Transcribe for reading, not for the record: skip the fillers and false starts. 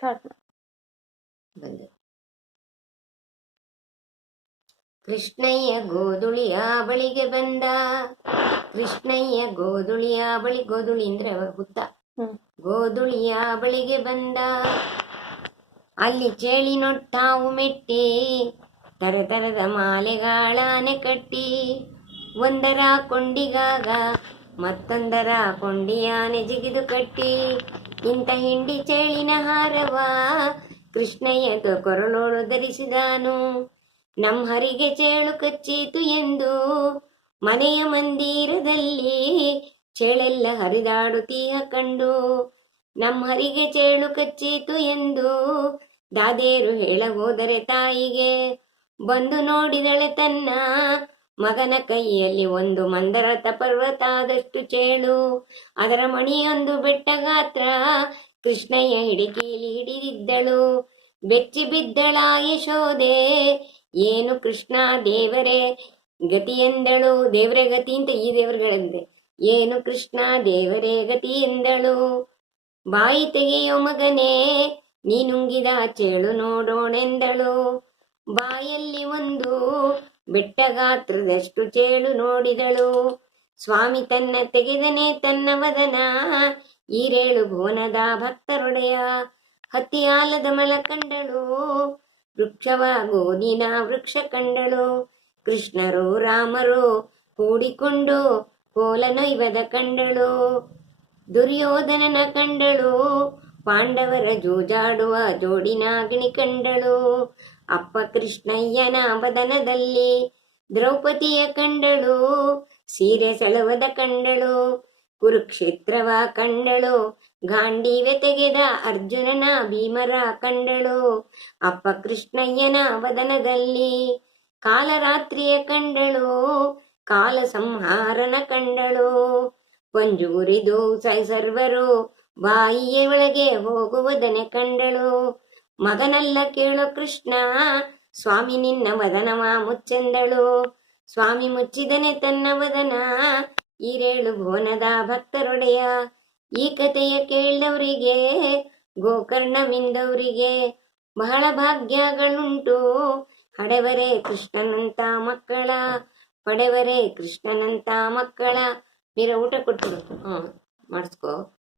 Start ಬಂದೆ. ಕೃಷ್ಣಯ್ಯ ಗೋಧುಳಿಯ ಬಳಿಗೆ ಬಂದ, ಕೃಷ್ಣಯ್ಯ ಗೋಧುಳಿಯ ಬಳಿ, ಗೋಧುಳಿ ಅಂದ್ರೆ ಹುತ್ತ, ಗೋಧುಳಿಯ ಬಳಿಗೆ ಬಂದ. ಅಲ್ಲಿ ಚೇಳಿ ನೊಟ್ಟಾವು ಮೆಟ್ಟಿ, ತರತರದ ಮಾಲೆಗಾಳಾನೆ ಕಟ್ಟಿ, ಒಂದರ ಕೊಂಡಿಗಾಗ ಮತ್ತೊಂದರ ಕೊಂಡಿಯಾನೆ ಜಿಗಿದು ಕಟ್ಟಿ, ಇಂಥ ಹಿಂಡಿ ಚೇಳಿನ ಹಾರವ ಕೃಷ್ಣಯ್ಯ ಕೊರಳೋಳು ಧರಿಸಿದಾನು. ನಮ್ ಹರಿಗೆ ಚೇಳು ಕಚ್ಚೀತು ಎಂದು ಮನೆಯ ಮಂದಿರದಲ್ಲಿ ಚೇಳೆಲ್ಲ ಹರಿದಾಡುತ್ತೀಹ ಕಂಡು. ನಮ್ ಹರಿಗೆ ಚೇಳು ಕಚ್ಚೀತು ಎಂದು ದಾದೇರು ಹೇಳ ಹೋದರೆ ತಾಯಿಗೆ, ಬಂದು ನೋಡಿದಳೆ ತನ್ನ ಮಗನ ಕೈಯಲ್ಲಿ ಒಂದು ಮಂದರತ ಪರ್ವತಾದಷ್ಟು ಚೇಳು. ಅದರ ಮಣಿಯೊಂದು ಬೆಟ್ಟ ಗಾತ್ರ ಕೃಷ್ಣಯ್ಯ ಹಿಡಿಕೀಲಿ ಹಿಡಿದಿದ್ದಳು. ಬೆಚ್ಚಿ ಬಿದ್ದಳ ಯಶೋದೆ, ಏನು ಕೃಷ್ಣ ದೇವರೇ ಗತಿ ಎಂದಳು. ದೇವರೇ ಗತಿ ಅಂತ ಈ ದೇವರುಗಳಂತೆ. ಏನು ಕೃಷ್ಣ ದೇವರೇ ಗತಿ ಎಂದಳು. ಬಾಯಿ ತೆಗೆಯೋ ಮಗನೇ ನೀನುಂಗಿದ ಚೇಳು ನೋಡೋಣೆಂದಳು. ಬಾಯಲ್ಲಿ ಒಂದು ಬೆಟ್ಟ ಗಾತ್ರದಷ್ಟು ಚೇಳು ನೋಡಿದಳು. ಸ್ವಾಮಿ ತನ್ನ ತೆಗೆದನೆ ತನ್ನ ವದನ, ಈರೇಳು ಭುವನದ ಭಕ್ತರೊಡೆಯ. ಹತ್ತಿ ಆಲದ ಮಲ ಕಂಡಳು, ವೃಕ್ಷವ ಗೋದಿನ ವೃಕ್ಷ ಕಂಡಳು. ಕೃಷ್ಣರು ರಾಮರು ಕೂಡಿಕೊಂಡು ಕೋಲನೊಯ್ವದ ಕಂಡಳು. ದುರ್ಯೋಧನನ ಕಂಡಳು, ಪಾಂಡವರ ಜೂಜಾಡುವ ಜೋಡಿನಾಗಿಣಿ ಕಂಡಳು. ಅಪ್ಪ ಕೃಷ್ಣಯ್ಯನ ಬದನದಲ್ಲಿ ದ್ರೌಪದಿಯ ಕಂಡಳು, ಸೀರೆ ಸೆಳವದ ಕಂಡಳು. ಕುರುಕ್ಷೇತ್ರವ ಕಂಡಳು, ಗಾಂಡೀವೆ ತೆಗೆದ ಅರ್ಜುನನ ಭೀಮರ ಕಂಡಳು. ಅಪ್ಪ ಕೃಷ್ಣಯ್ಯನ ವದನದಲ್ಲಿ ಕಾಲರಾತ್ರಿಯ ಕಂಡಳು, ಕಾಲ ಸಂಹಾರನ ಕಂಡಳು. ಪಂಜು ಉರಿದು ಸರ್ವರು ಬಾಯಿಯ ಒಳಗೆ ಹೋಗುವುದನೆ ಕಂಡಳು. ಮಗನಲ್ಲ ಕೇಳೋ ಕೃಷ್ಣ, ಸ್ವಾಮಿ ನಿನ್ನ ವದನವ ಮುಚ್ಚೆಂದಳು. ಸ್ವಾಮಿ ಮುಚ್ಚಿದನೆ ತನ್ನ ವದನ, ಈರೇಳು ಭುವನದ ಭಕ್ತರೊಡೆಯ. ಈ ಕಥೆಯ ಕೇಳಿದವರಿಗೆ ಗೋಕರ್ಣ ಮಿಂದವರಿಗೆ ಬಹಳ ಭಾಗ್ಯಗಳುಂಟು. ಹಡೆವರೆ ಕೃಷ್ಣನಂತ ಮಕ್ಕಳ, ಪಡೆವರೆ ಕೃಷ್ಣನಂತ ಮಕ್ಕಳ. ಮೀರ ಊಟ ಕೊಟ್ಟು ಮಾಡಿಸ್ಕೋ.